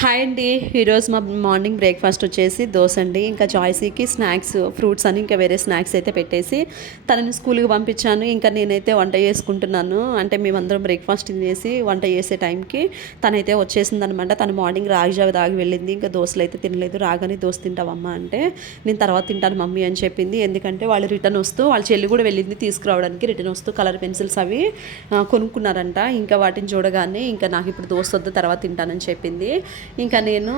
Hi అండి. ఈరోజు మా మార్నింగ్ బ్రేక్ఫాస్ట్ వచ్చేసి దోశ అండి. ఇంకా జాయ్సీకి స్నాక్స్ ఫ్రూట్స్ అని ఇంకా వేరే స్నాక్స్ అయితే పెట్టేసి తనని స్కూల్కి పంపించాను. ఇంకా నేనైతే వంట చేసుకుంటున్నాను. అంటే మేమందరం బ్రేక్ఫాస్ట్ తినేసి వంట చేసే టైంకి తనైతే వచ్చేసింది అనమాట తను మార్నింగ్ రాగి దాగి తాగి వెళ్ళింది. ఇంకా దోశలు అయితే తినలేదు. రాగానే దోశ తింటావమ్మా అంటే నేను తర్వాత తింటాను మమ్మీ అని చెప్పింది. ఎందుకంటే వాళ్ళు రిటర్న్ వస్తూ వాళ్ళ చెల్లి కూడా వెళ్ళింది తీసుకురావడానికి రిటర్న్ వస్తూ కలర్ పెన్సిల్స్ అవి కొనుక్కున్నారంట. ఇంకా వాటిని చూడగానే ఇంకా నాకు ఇప్పుడు దోశ వద్దు తర్వాత తింటానని చెప్పింది. ఇంకా నేను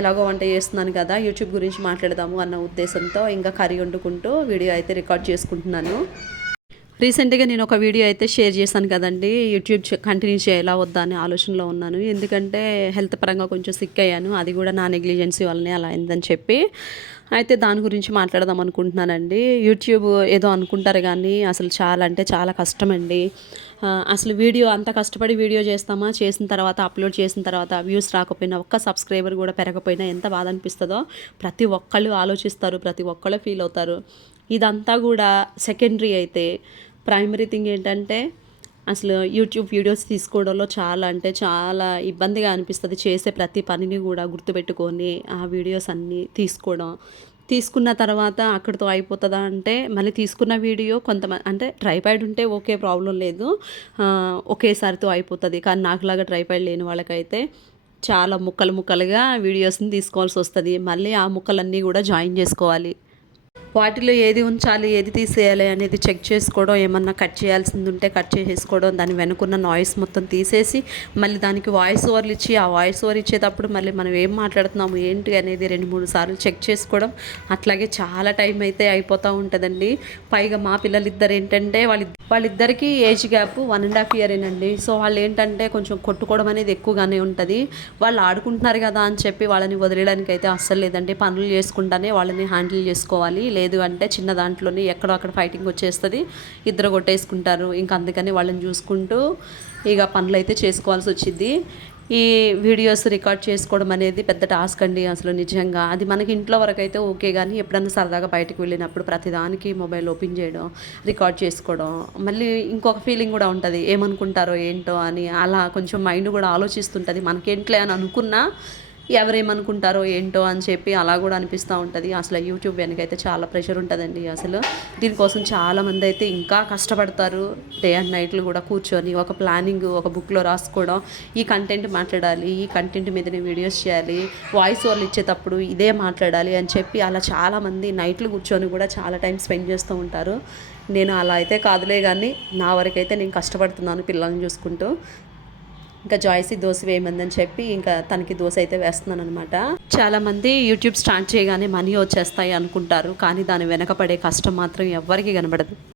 ఎలాగో వంట చేస్తున్నాను కదా యూట్యూబ్ గురించి మాట్లాడదాము అన్న ఉద్దేశంతో ఇంకా కర్రీ వండుకుంటూ వీడియో అయితే రికార్డ్ చేసుకుంటున్నాను. రీసెంట్గా నేను ఒక వీడియో అయితే షేర్ చేశాను కదండి యూట్యూబ్ కంటిన్యూ చేయాలా వద్దా అనే ఆలోచనలో ఉన్నాను. ఎందుకంటే హెల్త్ పరంగా కొంచెం సిక్ అయ్యాను అది కూడా నా నెగ్లిజెన్సీ వల్లనే అలా అయిందని చెప్పి. అయితే దాని గురించి మాట్లాడదాం అనుకుంటున్నానండి. యూట్యూబ్ ఏదో అనుకుంటారు కానీ అసలు చాలా అంటే చాలా కష్టమండి. అసలు వీడియో అంత కష్టపడి వీడియో చేస్తామా? చేసిన తర్వాత అప్లోడ్ చేసిన తర్వాత వ్యూస్ రాకపోయినా ఒక్క సబ్స్క్రైబర్ కూడా పెరగపోయినా ఎంత బాధ అనిపిస్తుందో ప్రతి ఒక్కళ్ళు ఆలోచిస్తారు ప్రతి ఒక్కళ్ళు ఫీల్ అవుతారు. ఇదంతా కూడా సెకండరీ అయితే. ప్రైమరీ థింగ్ ఏంటంటే అసలు యూట్యూబ్ వీడియోస్ తీసుకోవడంలో చాలా అంటే చాలా ఇబ్బందిగా అనిపిస్తుంది చేసే ప్రతి పనిని కూడా గుర్తుపెట్టుకొని ఆ వీడియోస్ అన్నీ తీసుకోవడం. తీసుకున్న తర్వాత అక్కడితో అయిపోతుందా అంటే మళ్ళీ తీసుకున్న వీడియో కొంతమంది అంటే ట్రైపాయిడ్ ఉంటే ఓకే ప్రాబ్లం లేదు. ఒకేసారితో అయిపోతుంది. కానీ నాకులాగా ట్రైపాయిడ్ లేని వాళ్ళకైతే చాలా ముక్కలు ముక్కలుగా వీడియోస్ని తీసుకోవాల్సి వస్తుంది మళ్ళీ ఆ ముక్కలన్నీ కూడా జాయిన్ చేసుకోవాలి. వాటిలో ఏది ఉంచాలి ఏది తీసేయాలి అనేది చెక్ చేసుకోవడం ఏమన్నా కట్ చేయాల్సింది ఉంటే కట్ చేసేసుకోవడం దాని వెనుకున్న నాయిస్ మొత్తం తీసేసి మళ్ళీ దానికి వాయిస్ ఓవర్లు ఇచ్చి ఆ వాయిస్ ఓవర్ ఇచ్చేటప్పుడు మళ్ళీ మనం ఏం మాట్లాడుతున్నాము ఏంటి అనేది రెండు మూడు సార్లు చెక్ చేసుకోవడం అట్లాగే చాలా టైం అయితే అయిపోతూ ఉంటుందండి. పైగా మా పిల్లలిద్దరు ఏంటంటే వాళ్ళ వాళ్ళిద్దరికీ age gap one and half ఇయరేనండి. So వాళ్ళు ఏంటంటే కొంచెం కొట్టుకోవడం అనేది ఎక్కువగానే ఉంటుంది. వాళ్ళు ఆడుకుంటున్నారు కదా అని చెప్పి వాళ్ళని వదిలేయడానికి అయితే అస్సలు లేదండి. పనులు చేసుకుంటానే వాళ్ళని హ్యాండిల్ చేసుకోవాలి. లేదు అంటే చిన్న దాంట్లోనే ఎక్కడో అక్కడ ఫైటింగ్ వచ్చేస్తుంది. ఇద్దరు కొట్టేసుకుంటారు. ఇంకా అందుకని వాళ్ళని చూసుకుంటూ ఇక పనులు అయితే చేసుకోవాల్సి వచ్చింది. ఈ వీడియోస్ రికార్డ్ చేసుకోవడం అనేది పెద్ద టాస్క్ అండి అసలు నిజంగా. అది మనకి ఇంట్లో వరకు అయితే ఓకే కానీ ఎప్పుడన్నా సరదాగా బయటకు వెళ్ళినప్పుడు ప్రతిదానికి మొబైల్ ఓపెన్ చేయడం రికార్డ్ చేసుకోవడం మళ్ళీ ఇంకొక ఫీలింగ్ కూడా ఉంటుంది. ఏమనుకుంటారో ఏంటో అని అలా కొంచెం మైండ్ కూడా ఆలోచిస్తుంటుంది. మనకేంట్లే అని అనుకున్నా ఎవరేమనుకుంటారో ఏంటో అని చెప్పి అలా కూడా అనిపిస్తూ ఉంటుంది. అసలు యూట్యూబ్ వెనకైతే చాలా ప్రెషర్ ఉంటుందండి అసలు. దీనికోసం చాలామంది అయితే ఇంకా కష్టపడతారు. డే అండ్ నైట్లు కూడా కూర్చొని ఒక ప్లానింగ్ ఒక బుక్లో రాసుకోవడం ఈ కంటెంట్ మాట్లాడాలి ఈ కంటెంట్ మీదనే వీడియోస్ చేయాలి వాయిస్ వాళ్ళు ఇచ్చేటప్పుడు ఇదే మాట్లాడాలి అని చెప్పి అలా చాలామంది నైట్లు కూర్చొని కూడా చాలా టైం స్పెండ్ చేస్తూ ఉంటారు. నేను అలా అయితే కాదులే కానీ నా వరకైతే నేను కష్టపడుతున్నాను పిల్లల్ని చూసుకుంటూ. ఇంకా జాయ్సీ దోశ వేయమందని చెప్పి ఇంకా తనకి దోశ అయితే వేస్తున్నాను అనమాట చాలామంది యూట్యూబ్ స్టార్ట్ చేయగానే మనీ వచ్చేస్తాయి అనుకుంటారు కానీ దాని వెనకపడే కష్టం మాత్రం ఎవ్వరికీ కనబడదు.